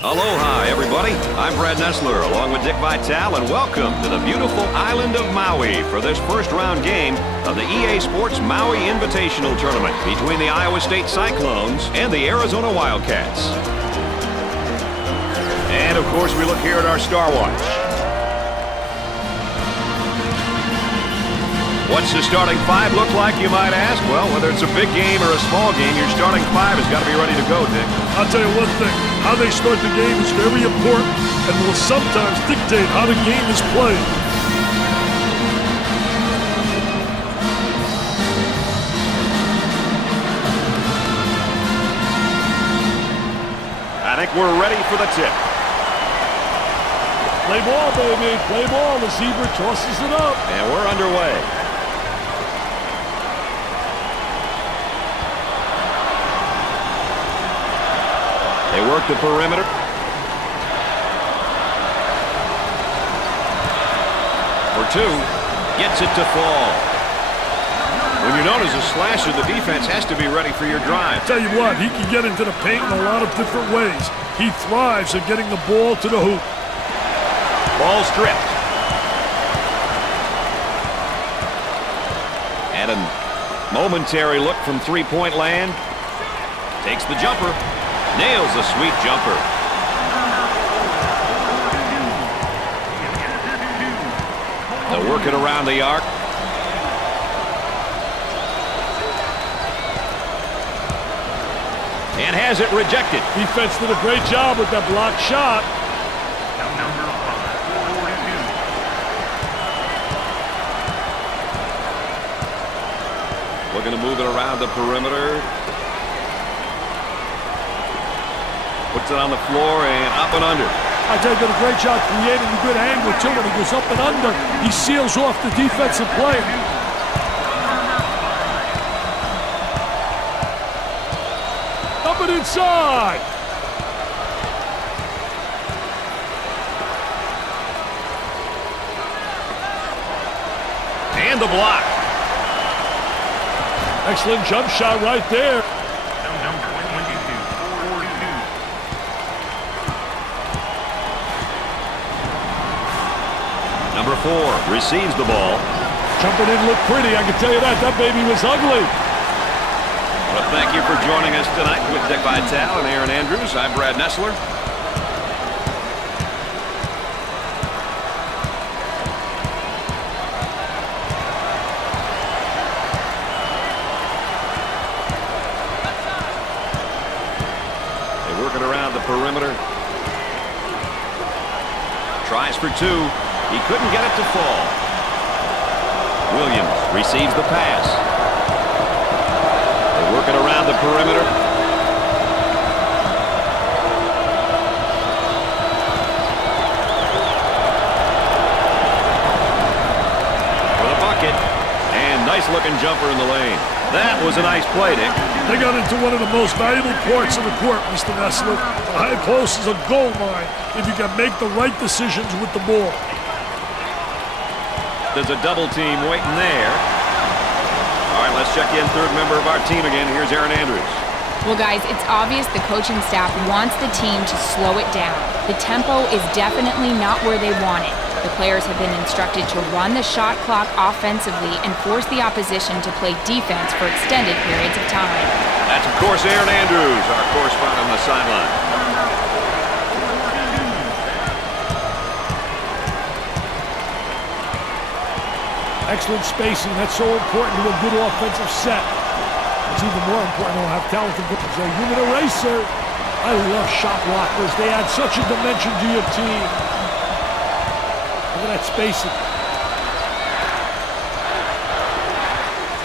Aloha, everybody. I'm Brad Nessler, along with Dick Vitale, and welcome to the beautiful island of Maui for this first-round game of the EA Sports Maui Invitational Tournament between the Iowa State Cyclones and the Arizona Wildcats. And, of course, we look here at our Star Watch. What's the starting five look like, you might ask? Well, whether it's a big game or a small game, your starting five has got to be ready to go, Dick. I'll tell you one thing. How they start the game is very important and will sometimes dictate how the game is played. I think we're ready for the tip. Play ball, baby. Play ball. The zebra tosses it up. And we're underway. They work the perimeter. For two. Gets it to fall. When you're known as a slasher, the defense has to be ready for your drive. Tell you what, he can get into the paint in a lot of different ways. He thrives at getting the ball to the hoop. Ball stripped. And a momentary look from three-point land. Takes the jumper. Nails a sweet jumper. They'll work it around the arc. And has it rejected. Defense did a great job with that blocked shot. Looking to move it around the perimeter. Puts it on the floor and up and under. I tell you, did a great job creating a good angle too. When he goes up and under, he seals off the defensive player. Up and inside. And the block. Excellent jump shot right there. Number 4 receives the ball. Jumping in looked pretty, I can tell you that. That baby was ugly. Well, thank you for joining us tonight with Dick Vitale and Aaron Andrews. I'm Brad Nessler. They work it around the perimeter. Tries for two. He couldn't get it to fall. Williams receives the pass. They work it around the perimeter. For the bucket. And nice-looking jumper in the lane. That was a nice play, Dick. They got into one of the most valuable parts of the court, Mr. Nessler. The high post is a gold mine if you can make the right decisions with the ball. There's a double team waiting there. All right, let's check in third member of our team again. Here's Aaron Andrews. Well, guys, it's obvious the coaching staff wants the team to slow it down. The tempo is definitely not where they want it. The players have been instructed to run the shot clock offensively and force the opposition to play defense for extended periods of time. That's, of course, Aaron Andrews, our correspondent on the sideline. Excellent spacing. That's so important to a good offensive set. It's even more important to have talented players. A human eraser. I love shot blockers. They add such a dimension to your team. Look at that spacing.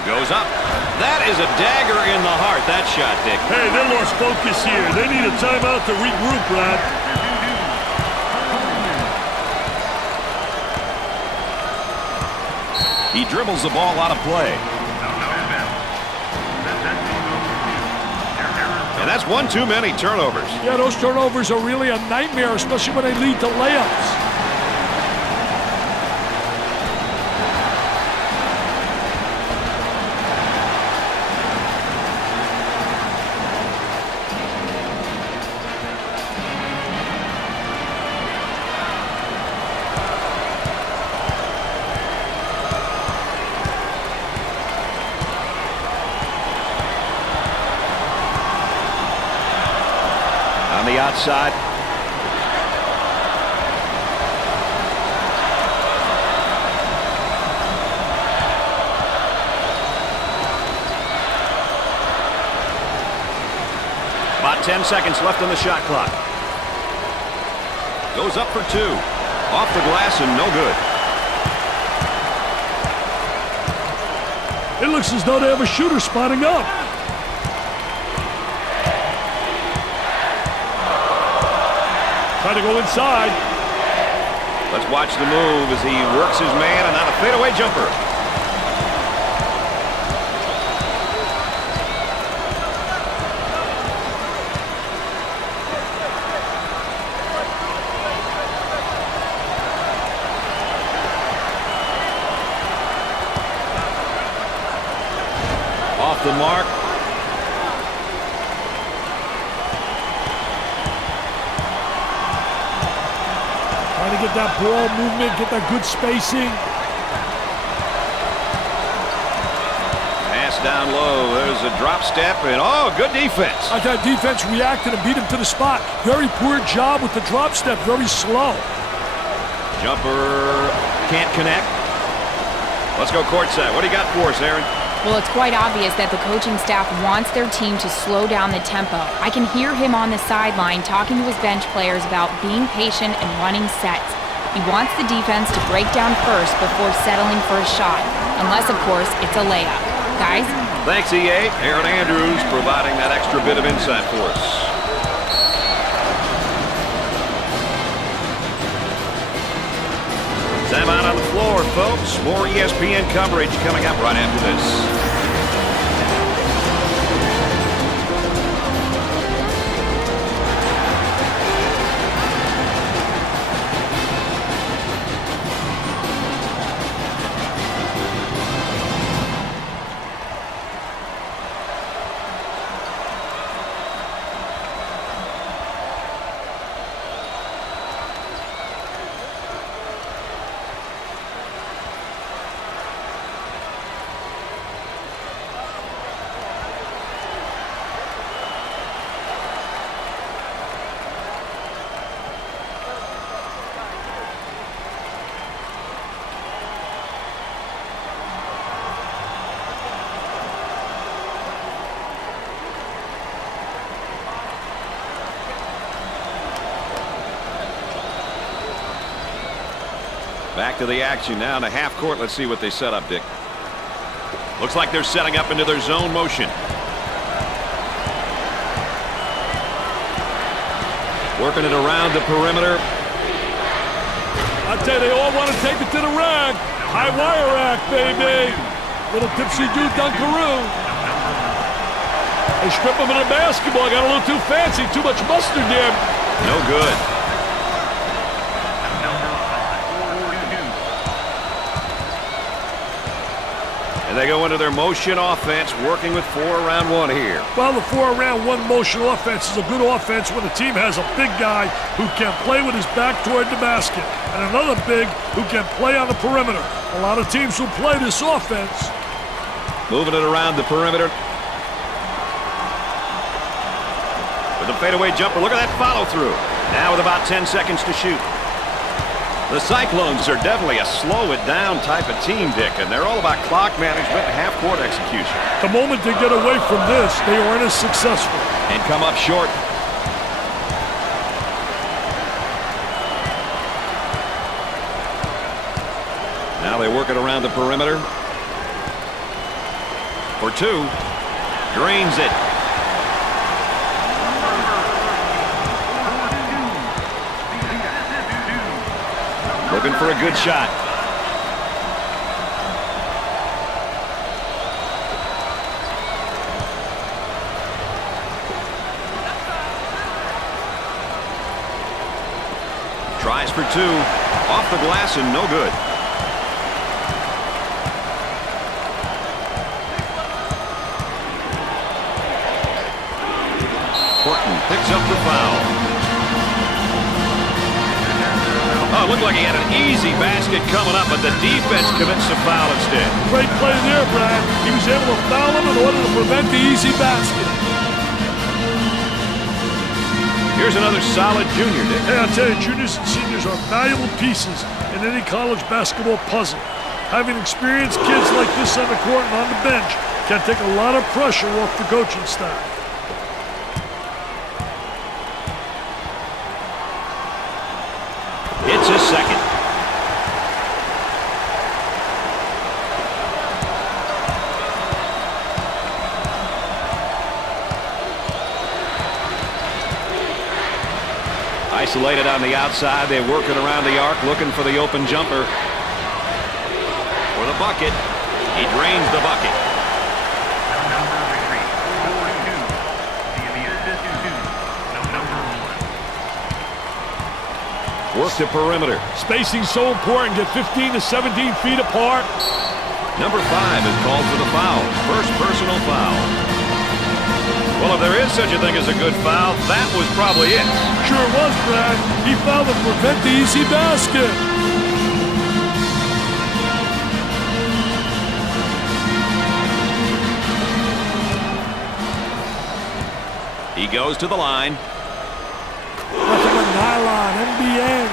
Goes up. That is a dagger in the heart, that shot, Dick. Hey, they lost focus here. They need a timeout to regroup, Brad. He dribbles the ball out of play. And that's one too many turnovers. Yeah, those turnovers are really a nightmare, especially when they lead to layups. outside. About 10 seconds left on the shot clock. Goes up for two. Off the glass and no good. It looks as though they have a shooter spotting up. Trying to go inside. Let's watch the move as he works his man, and now a fadeaway jumper. Off the mark. Trying to get that ball movement, get that good spacing. Pass down low. There's a drop step, and oh, good defense. I thought defense reacted and beat him to the spot. Very poor job with the drop step, very slow. Jumper can't connect. Let's go courtside. What do you got for us, Aaron? Well, it's quite obvious that the coaching staff wants their team to slow down the tempo. I can hear him on the sideline talking to his bench players about being patient and running sets. He wants the defense to break down first before settling for a shot, unless, of course, it's a layup. Guys? Thanks, EA. Aaron Andrews providing that extra bit of insight for us. Time out on the floor, folks. More ESPN coverage coming up right after this. Back to the action now in the half court. Let's see what they set up, Dick. Looks like they're setting up into their zone motion. Working it around the perimeter. I tell you, they all want to take it to the rack. High wire rack, baby. Little tipsy dude Dunkaroo. They strip him in a basketball. Got a little too fancy. Too much mustard there. No good. And they go into their motion offense, working with 4 around 1 here. Well, the 4 around 1 motion offense is a good offense when the team has a big guy who can play with his back toward the basket and another big who can play on the perimeter. A lot of teams will play this offense. Moving it around the perimeter. With a fadeaway jumper. Look at that follow through. Now with about 10 seconds to shoot. The Cyclones are definitely a slow-it-down type of team, Dick, and they're all about clock management and half-court execution. The moment they get away from this, they aren't as successful. And come up short. Now they work it around the perimeter. For 2. Drains it. Looking for a good shot. Tries for 2. Off the glass and no good. Horton picks up the foul. Oh, it looked like he had an easy basket coming up, but the defense commits a foul instead. Great play there, Brad. He was able to foul him in order to prevent the easy basket. Here's another solid junior, Dick. Hey, I'll tell you, juniors and seniors are valuable pieces in any college basketball puzzle. Having experienced kids like this on the court and on the bench can take a lot of pressure off the coaching staff. It's his second. Isolated on the outside, they're working around the arc, looking for the open jumper. For the bucket, he drains the bucket. Work the perimeter. Spacing so important. Get 15 to 17 feet apart. Number 5 is called for the foul. First personal foul. Well, if there is such a thing as a good foul, that was probably it. Sure was, Brad. He fouled to prevent the easy basket. He goes to the line. Nothing but nylon, NBN.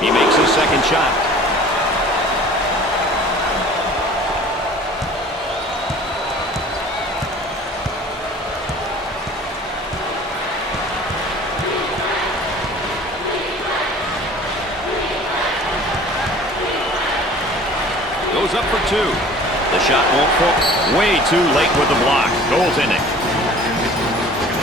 He makes his second shot. Goes up for 2. The shot won't fall. Way too late with the block. Goaltending.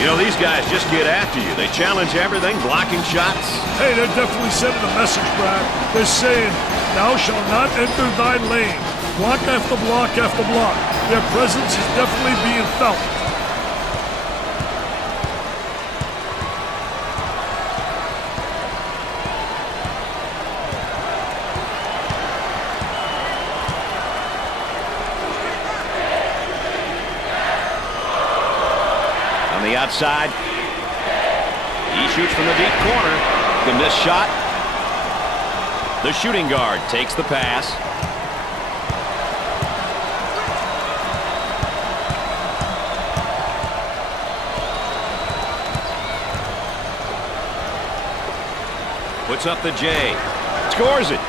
You know, these guys just get after you. They challenge everything, blocking shots. Hey, they're definitely sending a message, Brad. They're saying, thou shalt not enter thy lane. Block after block after block. Their presence is definitely being felt. On the outside, he shoots from the deep corner. The missed shot. The shooting guard takes the pass. Puts up the J. Scores it.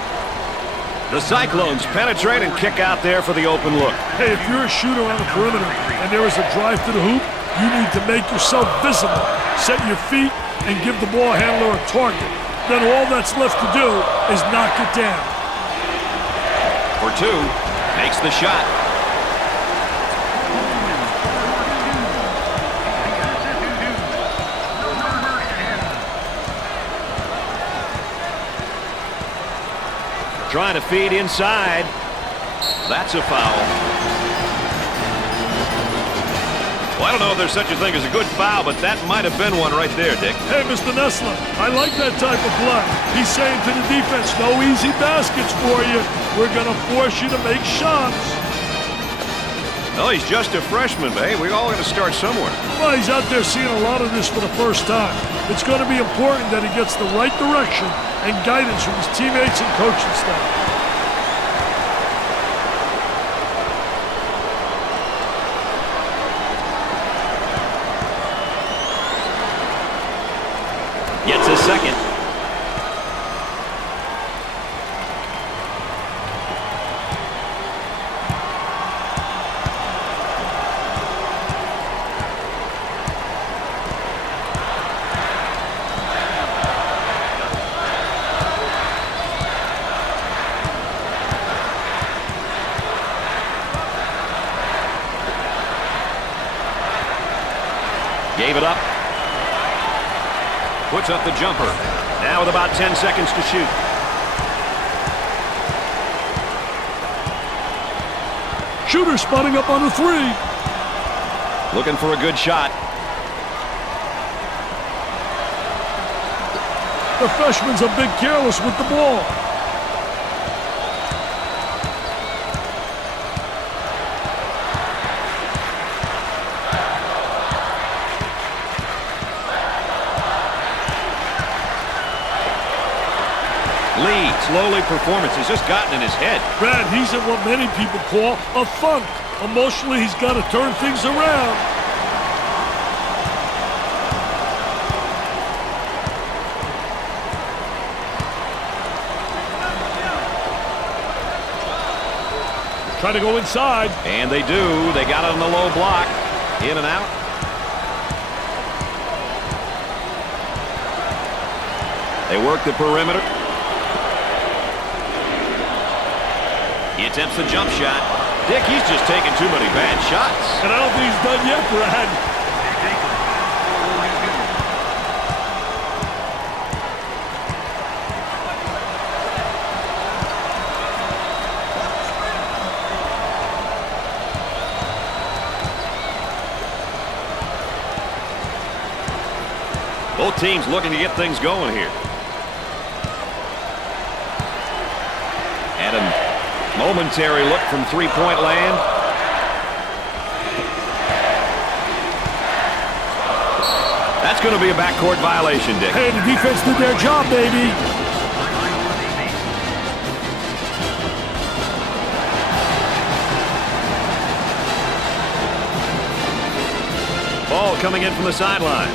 The Cyclones penetrate and kick out there for the open look. Hey, if you're a shooter on the perimeter and there is a drive to the hoop, you need to make yourself visible. Set your feet and give the ball handler a target. Then all that's left to do is knock it down. For 2, makes the shot. Trying to feed inside. That's a foul. Well, I don't know if there's such a thing as a good foul, but that might have been one right there, Dick. Hey, Mr. Nessler, I like that type of play. He's saying to the defense, no easy baskets for you. We're going to force you to make shots. Well, he's just a freshman, but hey, we all got to start somewhere. Well, he's out there seeing a lot of this for the first time. It's going to be important that he gets the right direction and guidance from his teammates and coaching staff. Gets a second. Gave it up. Puts up the jumper. Now with about 10 seconds to shoot. Shooter spotting up on the 3. Looking for a good shot. The freshman's a bit careless with the ball. Lee slowly performance has just gotten in his head. Brad, he's in what many people call a funk. Emotionally, he's got to turn things around. Try to go inside. And they do. They got it on the low block. In and out. They work the perimeter. He attempts the jump shot. Dick, he's just taking too many bad shots. And I don't think he's done yet, Brad. Both teams looking to get things going here. And a momentary look from three-point land. That's going to be a backcourt violation, Dick. Hey, the defense did their job, baby. Ball coming in from the sideline.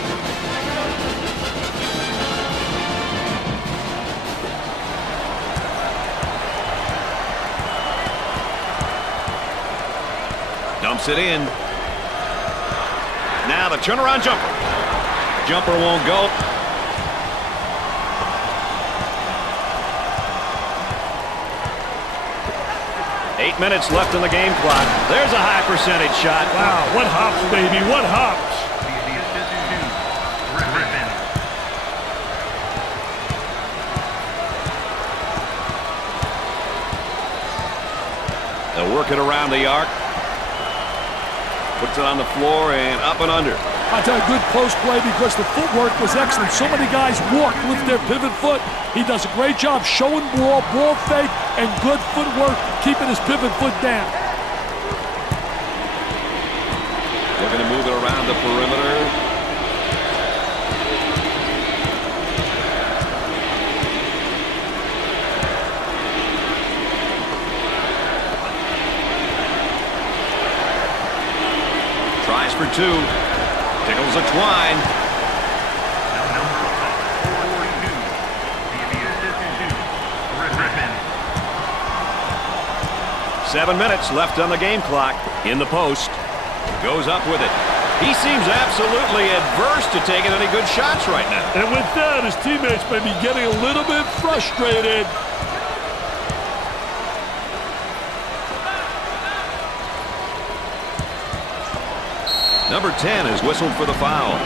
Dumps it in. Now the turnaround jumper. Jumper won't go. Eight minutes left in the game clock. There's a high percentage shot. Wow, what hops, baby, what hops. They'll work it around the arc. Puts it on the floor and up and under. I tell you, good post play because the footwork was excellent. So many guys walk with their pivot foot. He does a great job showing ball fake, and good footwork keeping his pivot foot down. Looking to move it around the perimeter. Tries for two. Tickles a twine. 7 minutes left on the game clock. In the post. Goes up with it. He seems absolutely adverse to taking any good shots right now. And with that, his teammates may be getting a little bit frustrated. Number 10 is whistled for the foul.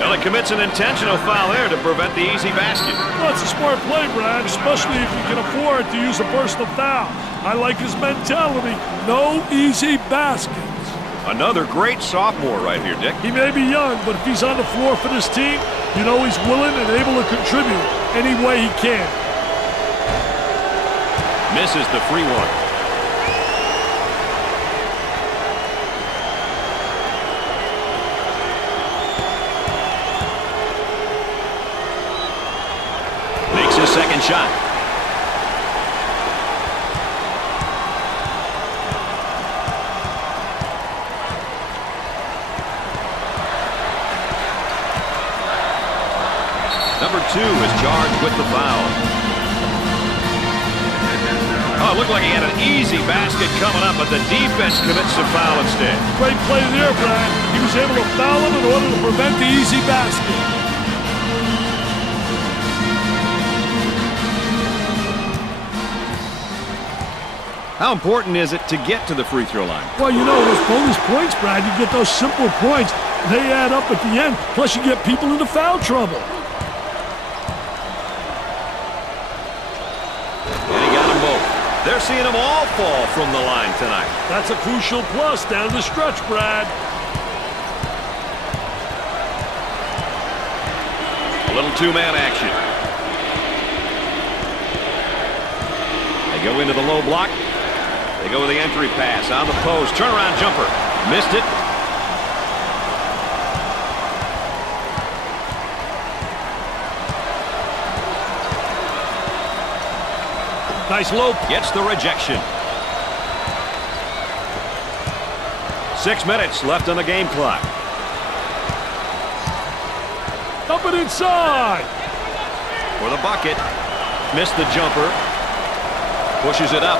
Well, he commits an intentional foul there to prevent the easy basket. Well, it's a smart play, Brad, especially if you can afford to use a personal foul. I like his mentality. No easy baskets. Another great sophomore right here, Dick. He may be young, but if he's on the floor for this team, you know he's willing and able to contribute any way he can. Misses the free one. Second shot. Number 2 is charged with the foul. Oh, it looked like he had an easy basket coming up, but the defense commits the foul instead. Great play there, Brad. He was able to foul him in order to prevent the easy basket. How important is it to get to the free throw line? Well, you know, those bonus points, Brad, you get those simple points. They add up at the end. Plus, you get people into foul trouble. And he got them both. They're seeing them all fall from the line tonight. That's a crucial plus down the stretch, Brad. A little two-man action. They go into the low block. They go with the entry pass on the post. Turnaround jumper. Missed it. Nice low. Gets the rejection. 6 minutes left on the game clock. Dump it inside. For the bucket. Missed the jumper. Pushes it up.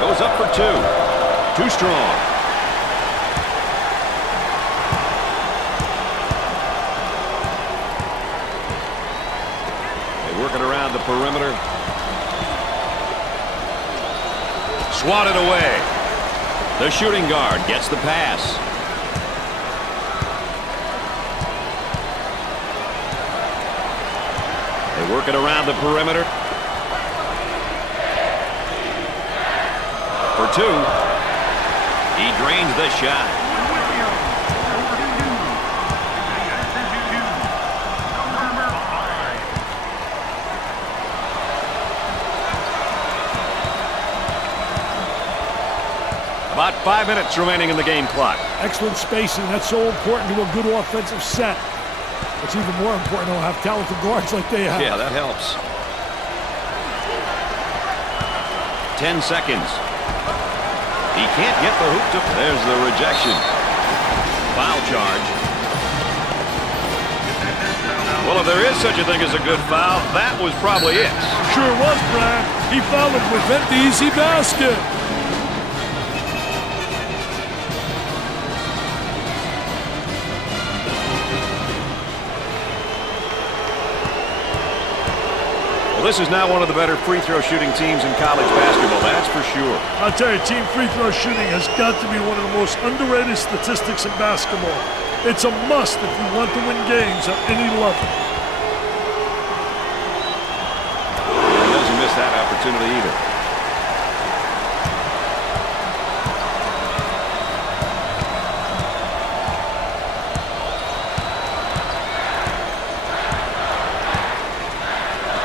Goes up for two. Too strong. They work it around the perimeter. Swatted away. The shooting guard gets the pass. They work it around the perimeter. For two. He drains the shot. About 5 minutes remaining in the game clock. Excellent spacing. That's so important to a good offensive set. It's even more important to have talented guards like they have. Yeah, that helps. 10 seconds. He can't get the hoop to... There's the rejection. Foul charge. Well, if there is such a thing as a good foul, that was probably it. Sure was, Brad. He fouled to prevent the easy basket. Well, this is now one of the better free throw shooting teams in college basketball, that's for sure. I'll tell you, team free throw shooting has got to be one of the most underrated statistics in basketball. It's a must if you want to win games at any level. He doesn't miss that opportunity either.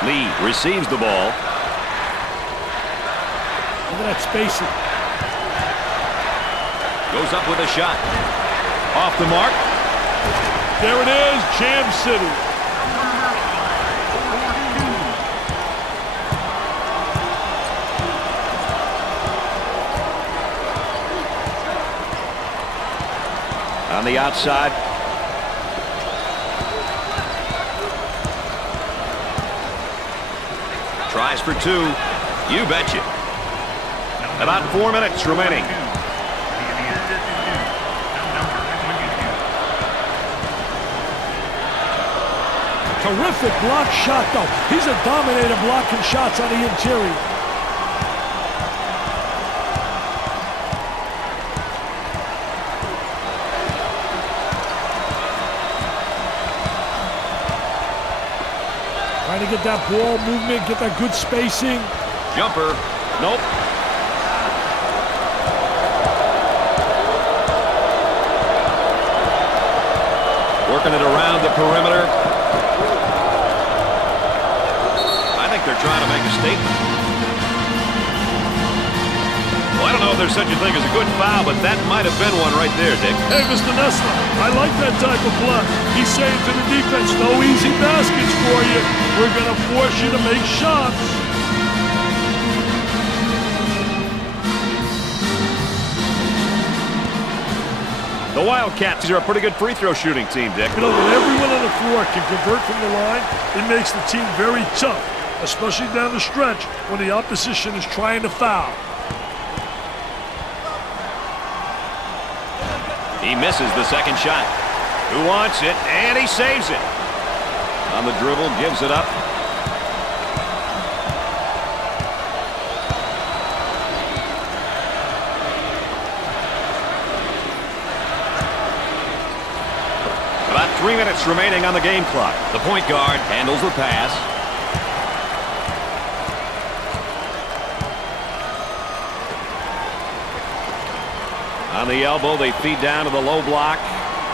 Lee receives the ball. Look at that spacing. Goes up with a shot. Off the mark. There it is, Jam City. On the outside. Tries for two. You betcha. About 4 minutes remaining. Terrific block shot, though. He's a dominator blocking shots on the interior. Trying to get that ball movement, get that good spacing. Jumper. Nope. Working it around the perimeter. I think they're trying to make a statement. Well, I don't know if there's such a thing as a good foul, but that might have been one right there, Dick. Hey, Mr. Nessler, I like that type of play. He's saying to the defense, no easy baskets for you. We're going to force you to make shots. The Wildcats are a pretty good free throw shooting team, Dick. You know, when everyone on the floor can convert from the line, it makes the team very tough, especially down the stretch when the opposition is trying to foul. He misses the second shot. Who wants it? And he saves it. On the dribble, gives it up. About 3 minutes remaining on the game clock. The point guard handles the pass. On the elbow, they feed down to the low block.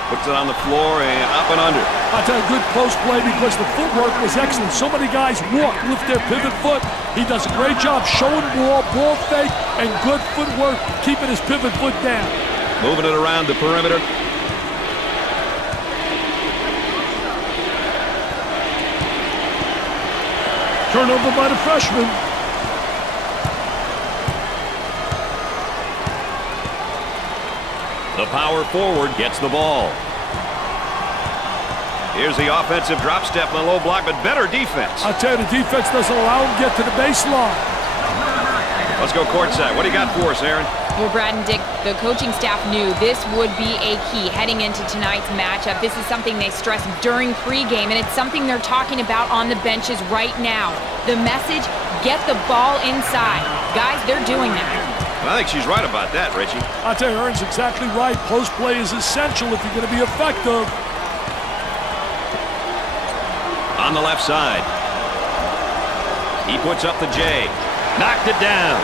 Puts it on the floor and up and under. I'll tell you, good close play because the footwork was excellent. So many guys walk, lift their pivot foot. He does a great job showing ball fake, and good footwork, keeping his pivot foot down. Moving it around the perimeter. Turnover by the freshman. The power forward gets the ball. Here's the offensive drop step on the low block, but better defense. I'll tell you, the defense doesn't allow him to get to the baseline. Let's go courtside. What do you got for us, Aaron? Well, Brad and Dick, the coaching staff knew this would be a key heading into tonight's matchup. This is something they stressed during pregame, and it's something they're talking about on the benches right now. The message, get the ball inside. Guys, they're doing that. Well, I think she's right about that, Richie. I'll tell you, Aaron's exactly right. Post play is essential if you're going to be effective. On the left side. He puts up the J. Knocked it down.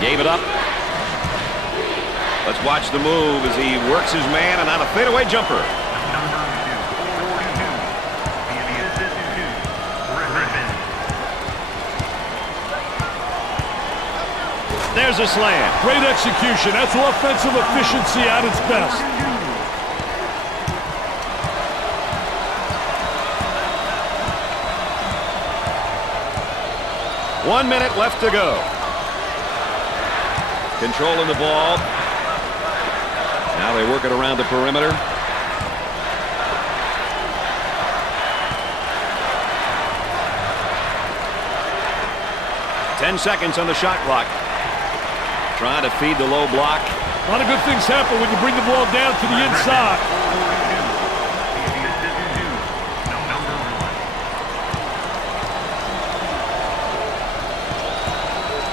Gave it up. Let's watch the move as he works his man and on a fadeaway jumper. There's a slam. Great execution. That's offensive efficiency at its best. One minute left to go. Controlling the ball. Now they work it around the perimeter. Ten seconds on the shot clock. Trying to feed the low block. A lot of good things happen when you bring the ball down to the inside.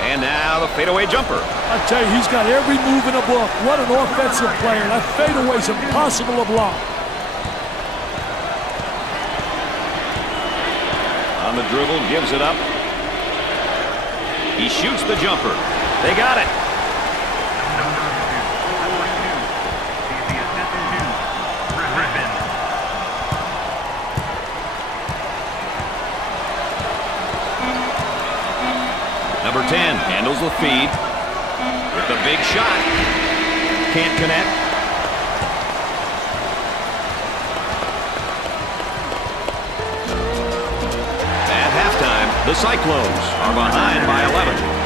And now the fadeaway jumper. I tell you, he's got every move in the book. What an offensive player. That fadeaway's impossible to block. On the dribble, gives it up. He shoots the jumper. They got it. Number 10 handles the feed with a big shot. Can't connect. At halftime, the Cyclones are behind by 11.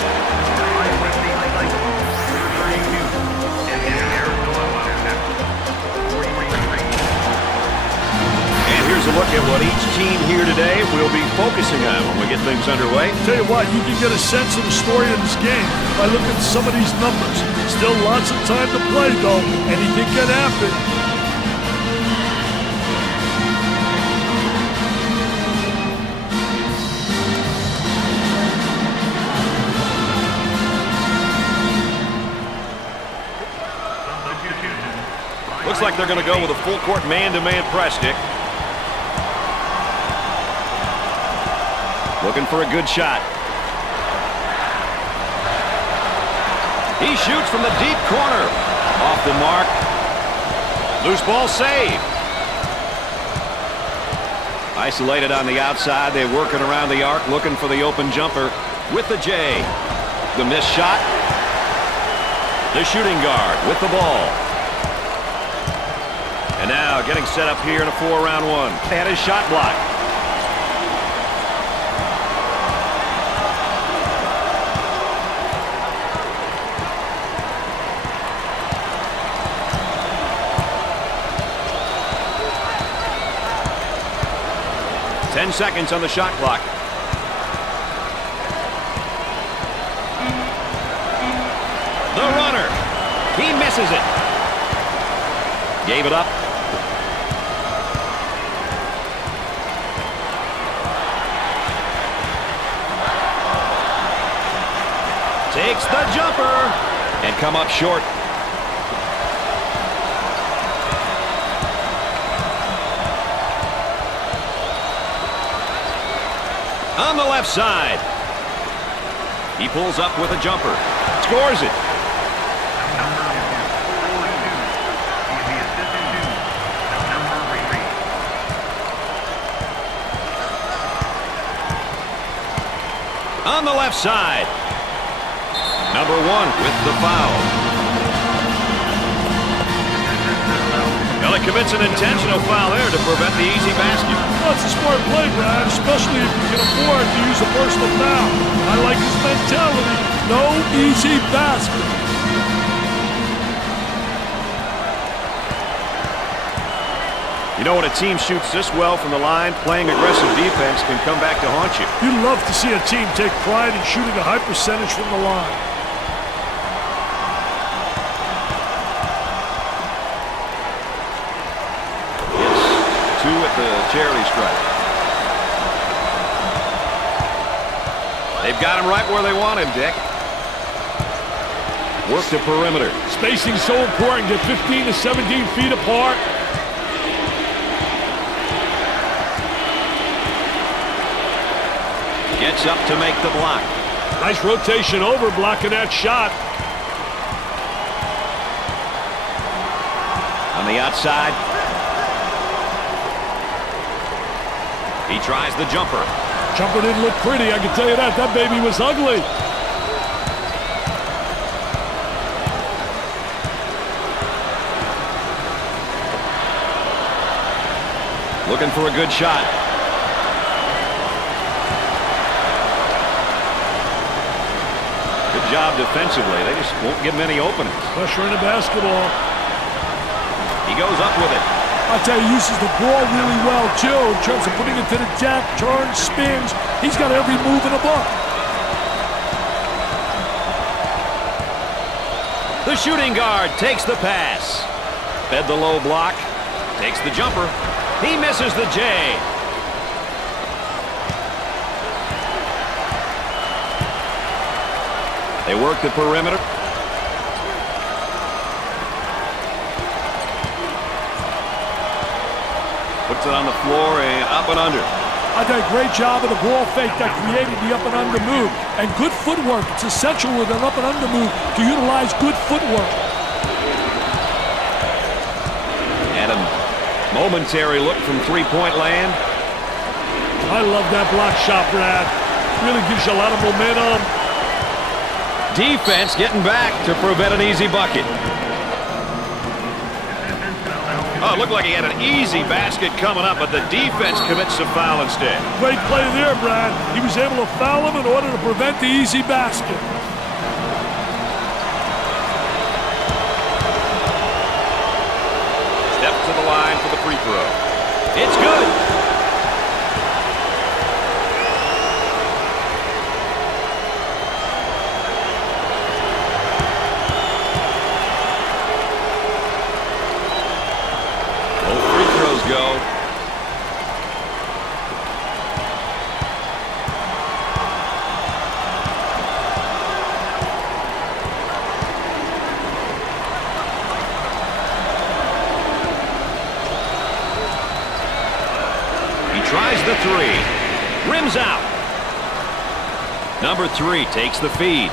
Here's a look at what each team here today will be focusing on when we get things underway. Tell you what, you can get a sense of the story of this game by looking at some of these numbers. Still lots of time to play, though. Anything can happen. Looks like they're going to go with a full court man-to-man press, Dick. Looking for a good shot. He shoots from the deep corner. Off the mark. Loose ball saved. Isolated on the outside. They're working around the arc, looking for the open jumper with the J. The missed shot. The shooting guard with the ball. And now getting set up here in a 4-round one. Had his shot blocked. Ten seconds on the shot clock. The runner. He misses it. Gave it up. Takes the jumper and come up short. On the left side. He pulls up with a jumper. Scores it. On the left side. Number 1 with the foul. Well, it commits an intentional foul there to prevent the easy basket. Well, it's a smart play, Brad, especially if you can afford to use a personal foul. I like his mentality. No easy basket. You know, when a team shoots this well from the line, playing aggressive defense can come back to haunt you. You'd love to see a team take pride in shooting a high percentage from the line. It's 2 at the charity stripe. They've got him right where they want him, Dick. Work the perimeter. Spacing's so important. Get 15 to 17 feet apart. Gets up to make the block. Nice rotation over, blocking that shot. On the outside. He tries the jumper. Jumper didn't look pretty, I can tell you that. That baby was ugly. Looking for a good shot. Good job defensively. They just won't give him any openings. Pressure in the basketball. He goes up with it. I'll tell you, he uses the ball really well, too, in terms of putting it to the deck, turns, spins. He's got every move in the book. The shooting guard takes the pass. Fed the low block. Takes the jumper. He misses the J. They work the perimeter. Puts it on the floor and up and under. I did a great job of the ball fake that created the up and under move. And good footwork. It's essential with an up and under move to utilize good footwork. And a momentary look from three-point land. I love that block shot, Brad. Really gives you a lot of momentum. Defense getting back to prevent an easy bucket. Oh, it looked like he had an easy basket coming up, but the defense commits a foul instead. Great play there, Brad. He was able to foul him in order to prevent the easy basket. Step to the line for the free throw. It's good. Go. He tries the three. Rims out. Number 3 takes the feed.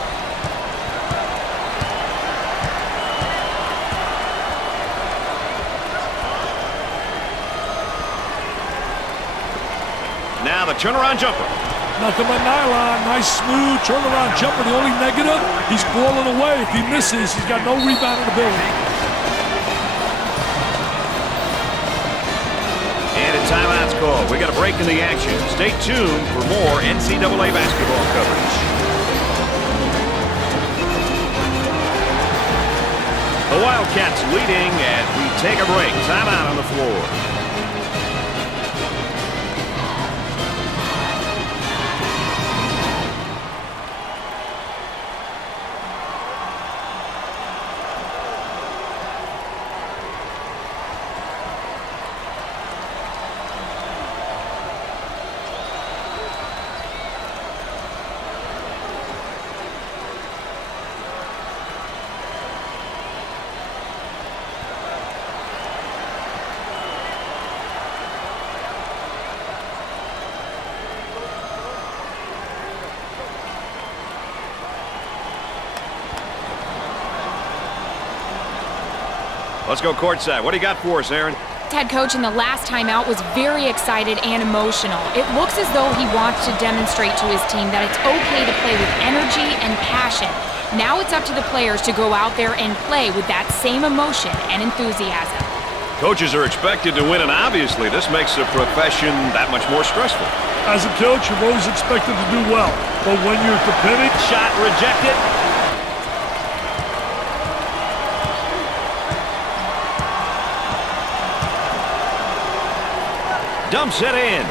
Now the turnaround jumper. Nothing but nylon. Nice, smooth turnaround jumper. The only negative, he's falling away. If he misses, he's got no rebounding ability. And a timeout's called. We got a break in the action. Stay tuned for more NCAA basketball coverage. The Wildcats leading as we take a break. Timeout on the floor. Let's go courtside. What do you got for us, Aaron? Head coach in the last timeout was very excited and emotional. It looks as though he wants to demonstrate to his team that it's okay to play with energy and passion. Now it's up to the players to go out there and play with that same emotion and enthusiasm. Coaches are expected to win, and obviously this makes the profession that much more stressful. As a coach, you're always expected to do well. But when you're competing... Shot rejected. Dumps it in.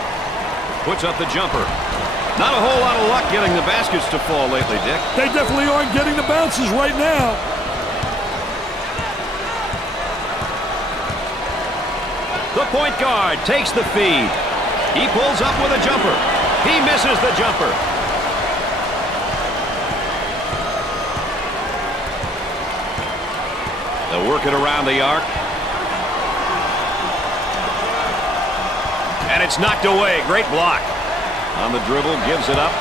Puts up the jumper. Not a whole lot of luck getting the baskets to fall lately, Dick. They definitely aren't getting the bounces right now. The point guard takes the feed. He pulls up with a jumper. He misses the jumper. They'll work it around the arc. And it's knocked away. Great block. On the dribble, gives it up.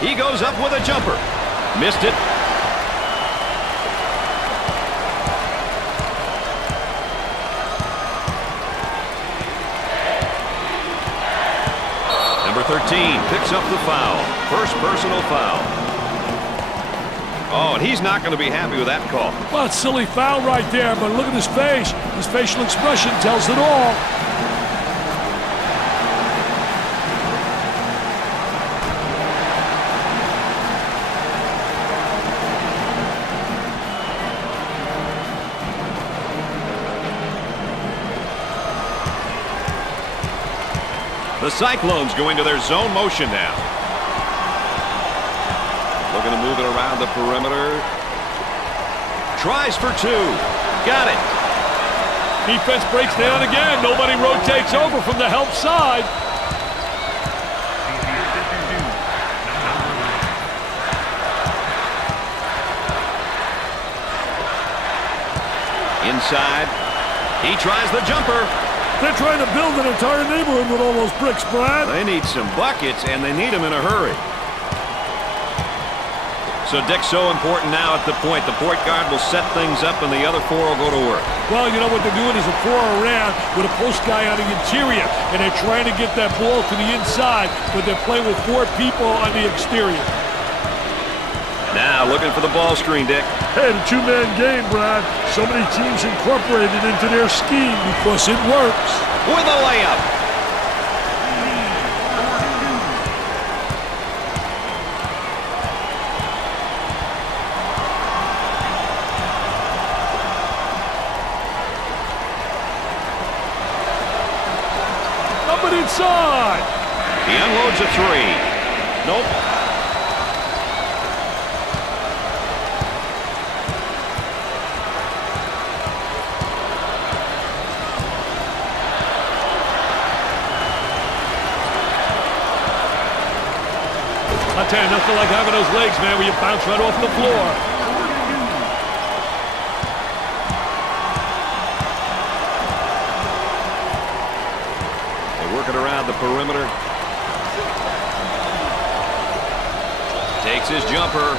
He goes up with a jumper. Missed it. Number 13 picks up the foul. First personal foul. Oh, and he's not going to be happy with that call. Well, it's a silly foul right there, but look at his face. His facial expression tells it all. The Cyclones go into their zone motion now. Looking to move it around the perimeter. Tries for two. Got it. Defense breaks down again. Nobody rotates over from the help side. Inside. He tries the jumper. They're trying to build an entire neighborhood with all those bricks, Brad. They need some buckets, and they need them in a hurry. So Dick's so important now at the point. The point guard will set things up, and the other four will go to work. Well, you know what they're doing is a four around with a post guy on the interior, and they're trying to get that ball to the inside, but they're playing with four people on the exterior. Now looking for the ball screen, Dick. Hey, the two-man game, Brad. So many teams incorporated into their scheme because it works. With a layup. Up and inside. He unloads a three. Nope. I'll tell you, nothing like having those legs, man, where you bounce right off the floor. They work it around the perimeter. Takes his jumper.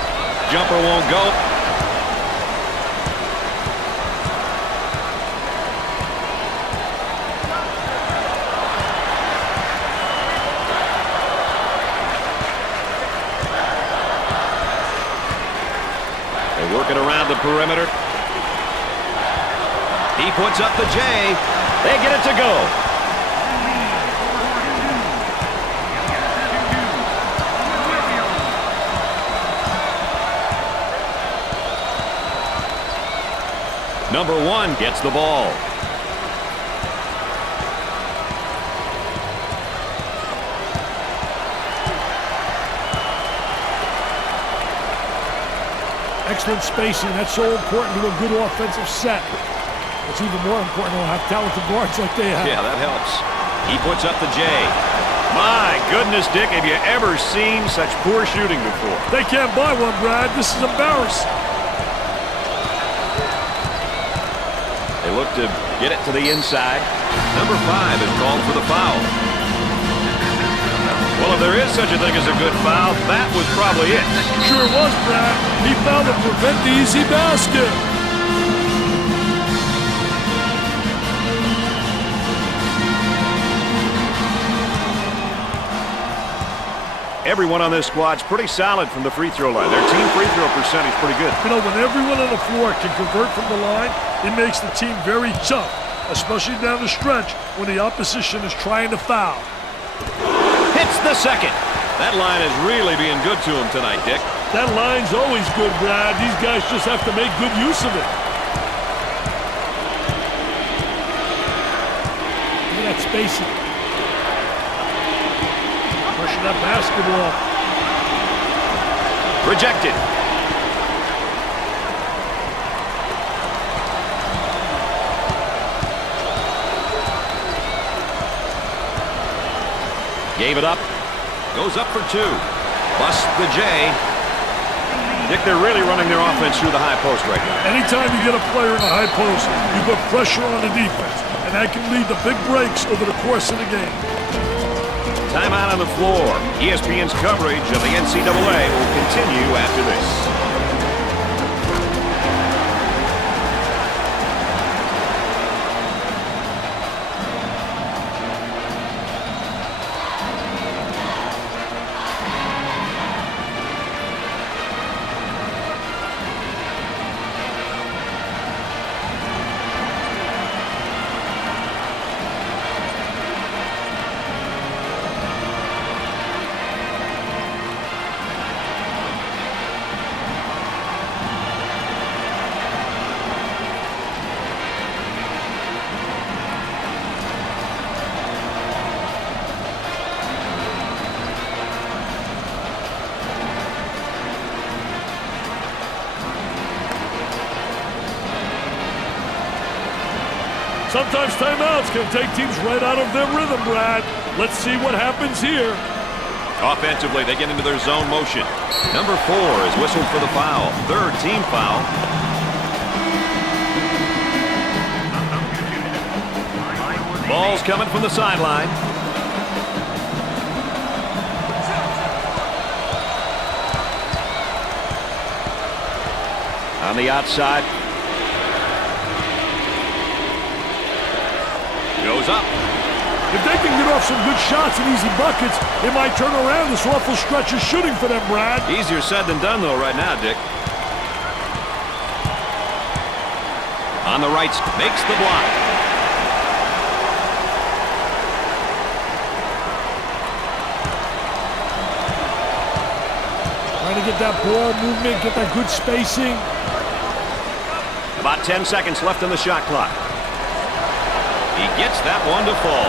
Jumper won't go. Working around the perimeter. He puts up the J. They get it to go. Number one gets the ball. Excellent spacing. That's so important to a good offensive set. It's even more important to have talented guards like they have. Yeah, that helps. He puts up the J. My goodness, Dick, have you ever seen such poor shooting before? They can't buy one, Brad. This is embarrassing. They look to get it to the inside. Number 5 is called for the foul. Well, if there is such a thing as a good foul, that was probably it. Sure was, Brad. He fouled to prevent the easy basket. everyone on this squad's pretty solid from the free throw line. Their team free throw percentage is pretty good. You know, when everyone on the floor can convert from the line, it makes the team very tough, especially down the stretch when the opposition is trying to foul. Hits the second. That line is really being good to him tonight, Dick. That line's always good, Brad. These guys just have to make good use of it. Look at that spacing. Pushing that basketball. Rejected. Gave it up. Goes up for two. Busts the J. Dick, they're really running their offense through the high post right now. Anytime you get a player in the high post, you put pressure on the defense, and that can lead to big breaks over the course of the game. Timeout on the floor. ESPN's coverage of the NCAA will continue after this. Sometimes timeouts can take teams right out of their rhythm, Brad. Let's see what happens here. Offensively, they get into their zone motion. Number 4 is whistled for the foul. Third team foul. Ball's coming from the sideline. On the outside. Goes up. If they can get off some good shots and easy buckets, it might turn around this awful stretch of shooting for them, Brad. Easier said than done, though, right now, Dick. On the right, makes the block. Trying to get that ball movement, get that good spacing. About 10 seconds left on the shot clock. He gets that one to fall.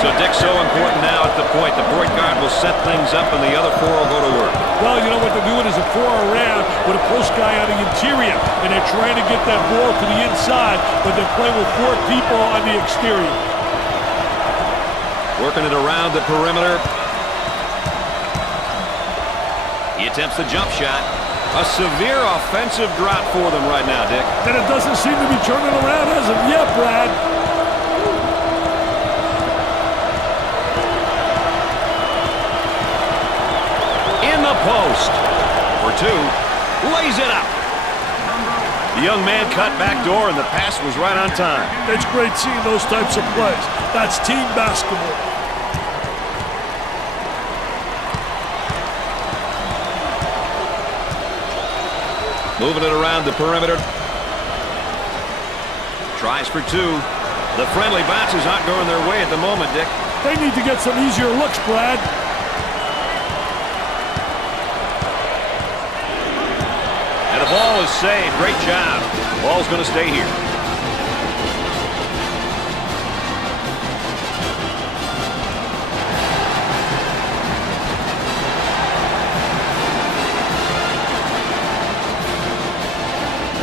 So Dick's so important now at the point. The point guard will set things up and the other 4 will go to work. Well, you know what they're doing is a 4 around with a post guy on the interior. And they're trying to get that ball to the inside, but they're playing with 4 people on the exterior. Working it around the perimeter. He attempts the jump shot. A severe offensive drought for them right now, Dick. And it doesn't seem to be turning around as of yet, Brad. In the post. For 2. Lays it up. The young man cut back door, and the pass was right on time. It's great seeing those types of plays. That's team basketball. Moving it around the perimeter. Tries for 2. The friendly bounces aren't going their way at the moment, Dick. They need to get some easier looks, Brad. And the ball is saved. Great job. The ball's going to stay here.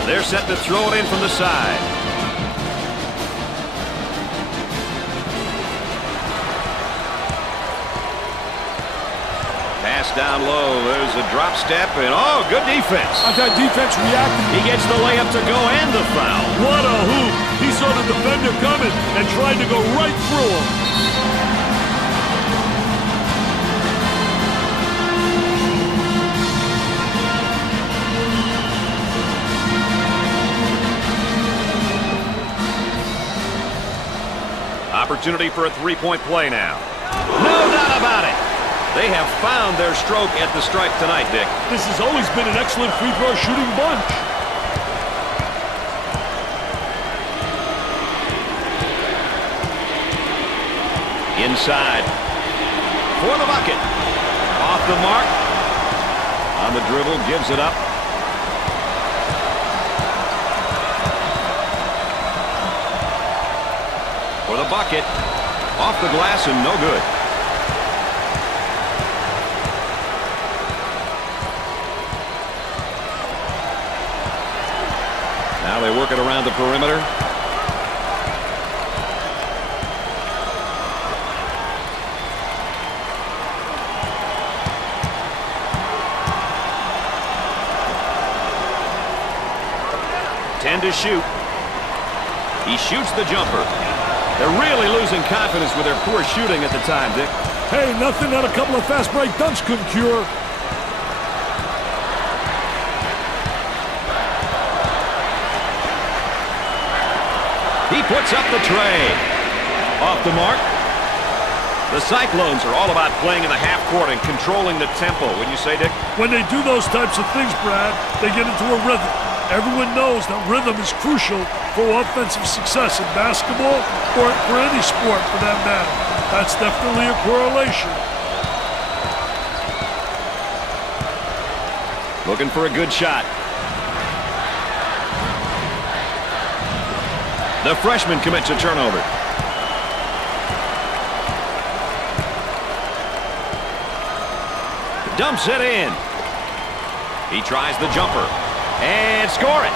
They're set to throw it in from the side. Pass down low. There's a drop step, and oh, good defense. That defense reacted. He gets the layup to go and the foul. What a hoop. He saw the defender coming and tried to go right through him. Opportunity for a 3-point play now. No doubt They have found their stroke at the stripe tonight, Dick. This has always been an excellent free throw shooting bunch. Inside. For the bucket. Off the mark. On the dribble, gives it up. For the bucket. Off the glass and no good. Now they work it around the perimeter. To shoot. He shoots the jumper. They're really losing confidence with their poor shooting at the time, Dick. Hey, nothing that a couple of fast break dunks couldn't cure. He puts up the tray. Off the mark. The Cyclones are all about playing in the half court and controlling the tempo, wouldn't you say, Dick? When they do those types of things, Brad, they get into a rhythm. Everyone knows that rhythm is crucial for offensive success in basketball or for any sport for that matter. That's definitely a correlation. Looking for a good shot. The freshman commits a turnover. Dumps it in. He tries the jumper. And score it.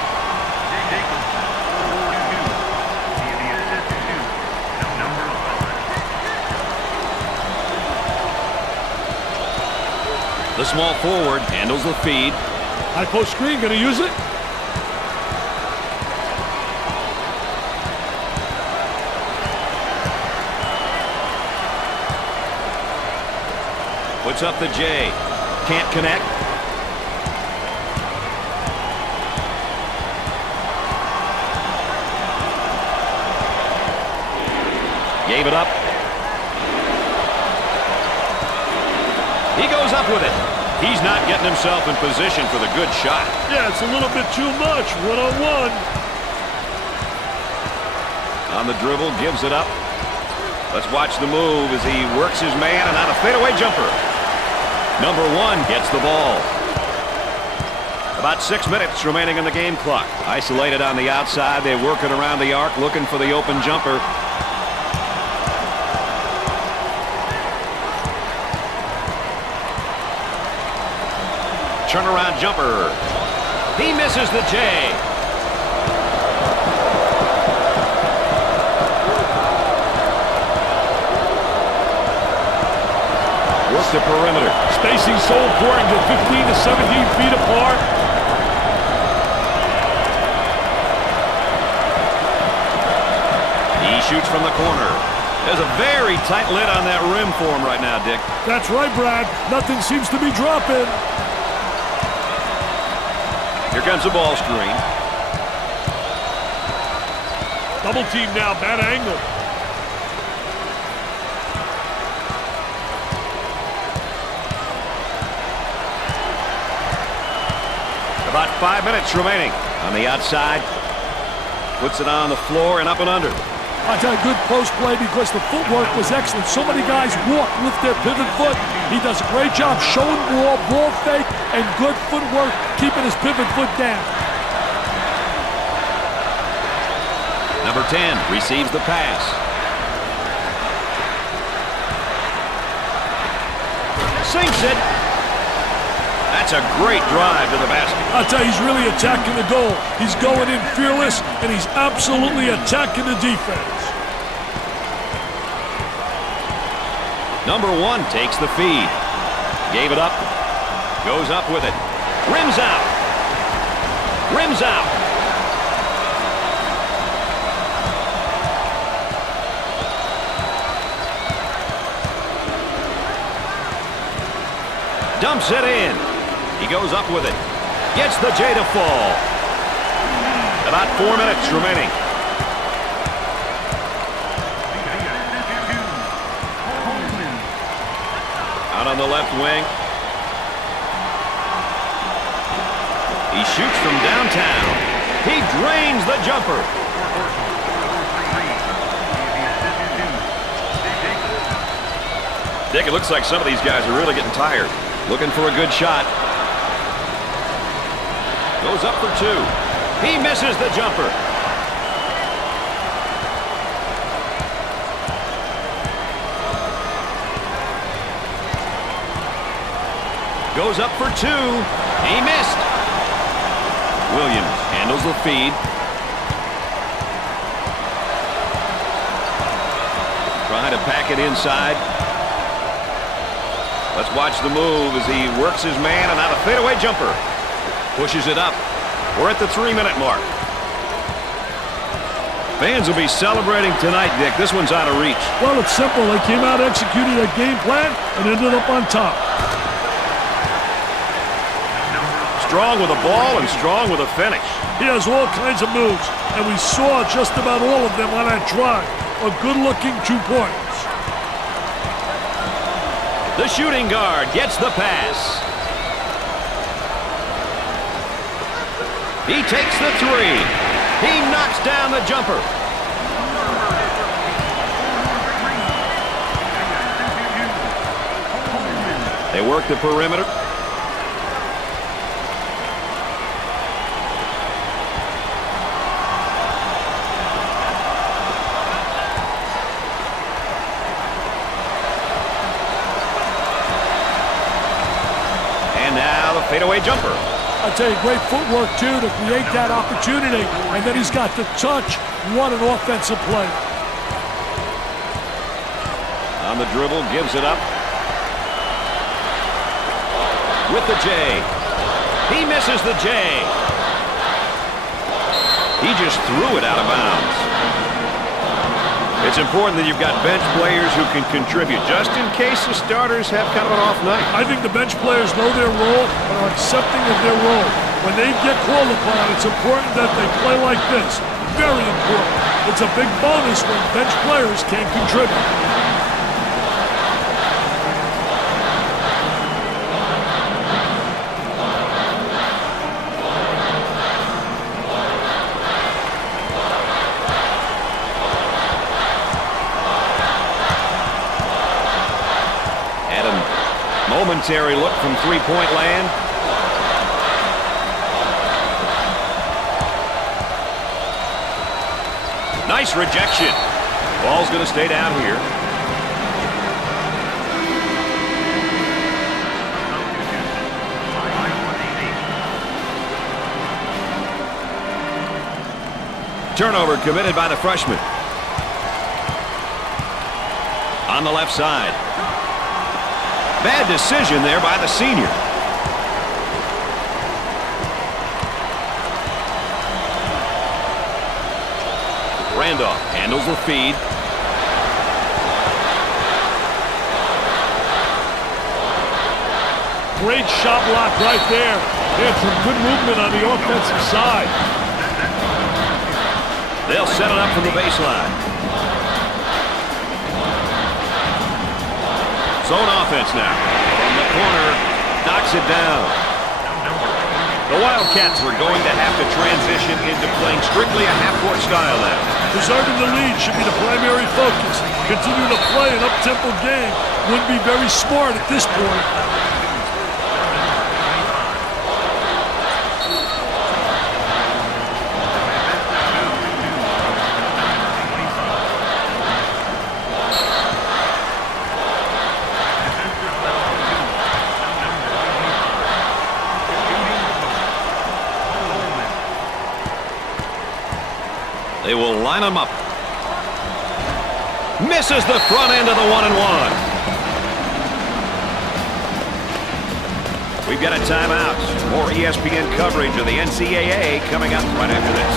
The small forward handles the feed. High post screen, gonna use it? Puts up the J. Can't connect. Gave it up. He goes up with it. He's not getting himself in position for the good shot. Yeah, it's a little bit too much. One-on-one. On the dribble, gives it up. Let's watch the move as he works his man and on a fadeaway jumper. Number one gets the ball. About 6 minutes remaining in the game clock. Isolated on the outside. They work it around the arc, looking for the open jumper. Turnaround jumper. He misses the J. Works the perimeter. Spacing so important, get 15 to 17 feet apart. He shoots from the corner. There's a very tight lid on that rim for him right now, Dick. That's right, Brad. Nothing seems to be dropping. Here comes the ball screen. Double team now, bad angle. About 5 minutes remaining. On the outside. Puts it on the floor and up and under. I tell you, good post play because the footwork was excellent. So many guys walk with their pivot foot. He does a great job showing ball fake, and good footwork keeping his pivot foot down. Number 10 receives the pass. Sinks it. That's a great drive to the basket. I'll tell you, he's really attacking the goal. He's going in fearless, and he's absolutely attacking the defense. Number one takes the feed. Gave it up. Goes up with it. Rims out. Rims out. Dumps it in. He goes up with it. Gets the J to fall. About 4 minutes remaining. Out on the left wing. He shoots from downtown. He drains the jumper. Dick, it looks like some of these guys are really getting tired. Looking for a good shot. Goes up for two. He misses the jumper. Goes up for two. He missed. Williams handles the feed. Trying to pack it inside. Let's watch the move as he works his man, and now the fadeaway jumper. Pushes it up. We're at the 3-minute mark. Fans will be celebrating tonight, Dick. This one's out of reach. Well, it's simple. They came out, executed a game plan, and ended up on top. Strong with a ball and strong with a finish. He has all kinds of moves, and we saw just about all of them on that drive. A good-looking 2 points. The shooting guard gets the pass. He takes the three. He knocks down the jumper. They work the perimeter. Fadeaway jumper. I'll tell you, great footwork, too, to create that opportunity. And then he's got the touch. What an offensive play. On the dribble, gives it up. With the J. He misses the J. He just threw it out of bounds. It's important that you've got bench players who can contribute, just in case the starters have kind of an off night. I think the bench players know their role and are accepting of their role. When they get called upon, it's important that they play like this. Very important. It's a big bonus when bench players can contribute. Momentary look from three-point land. Nice rejection. Ball's going to stay down here. Turnover committed by the freshman. On the left side. Bad decision there by the senior. Randolph handles the feed. Great shot block right there. They had some good movement on the offensive side. They'll set it up from the baseline. Zone offense now. From the corner, knocks it down. The Wildcats are going to have to transition into playing strictly a half-court style now. Preserving the lead should be the primary focus. Continue to play an up-tempo game would be very smart at this point. They will line them up. Misses the front end of the 1-and-1. We've got a timeout. More ESPN coverage of the NCAA coming up right after this.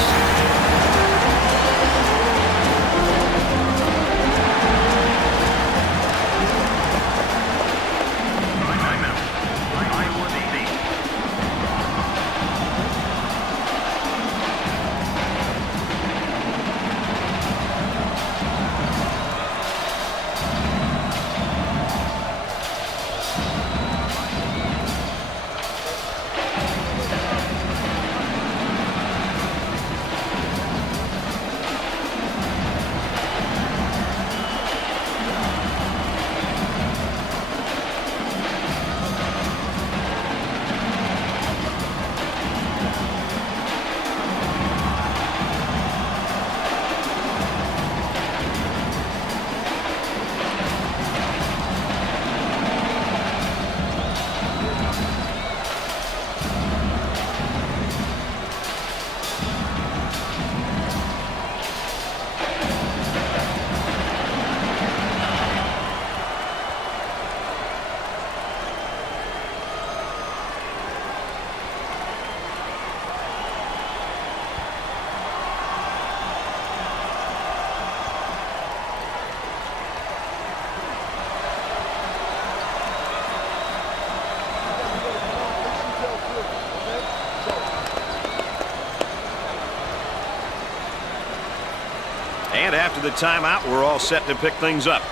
And after the timeout, we're all set to pick things up.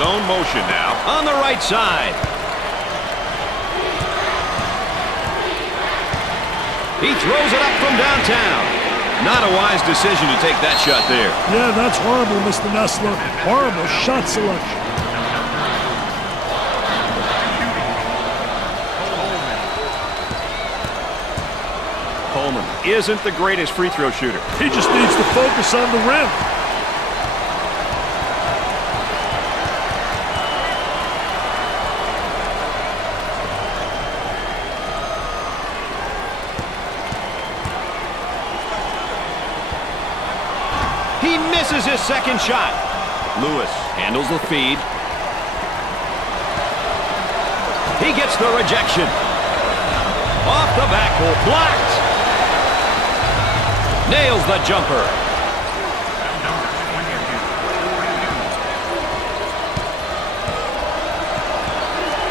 Zone motion now on the right side. He throws it up from downtown. Not a wise decision to take that shot there. Yeah, that's horrible, Mr. Nessler. Horrible shot selection. Coleman isn't the greatest free throw shooter. He just needs to focus on the rim. He misses his second shot. Lewis handles the feed. He gets the rejection. Off the backboard, blocked. Nails the jumper.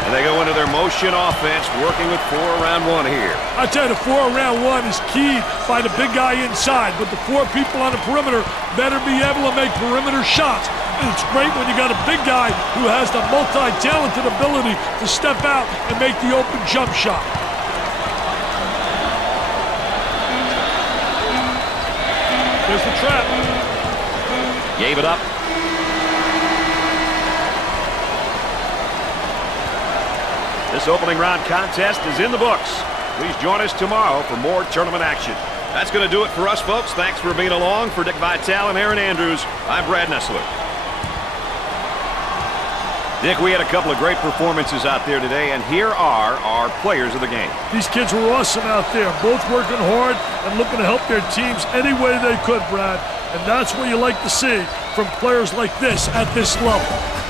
And they go into their motion offense, working with 4 around 1 here. I tell you, the 4 around 1 is key by the big guy inside, but the 4 people on the perimeter better be able to make perimeter shots. And it's great when you got a big guy who has the multi-talented ability to step out and make the open jump shot. There's the trap. Gave it up. This opening round contest is in the books. Please join us tomorrow for more tournament action. That's going to do it for us, folks. Thanks for being along. For Dick Vitale and Aaron Andrews, I'm Brad Nessler. Dick, we had a couple of great performances out there today, and here are our players of the game. These kids were awesome out there, both working hard and looking to help their teams any way they could, Brad. And that's what you like to see from players like this at this level.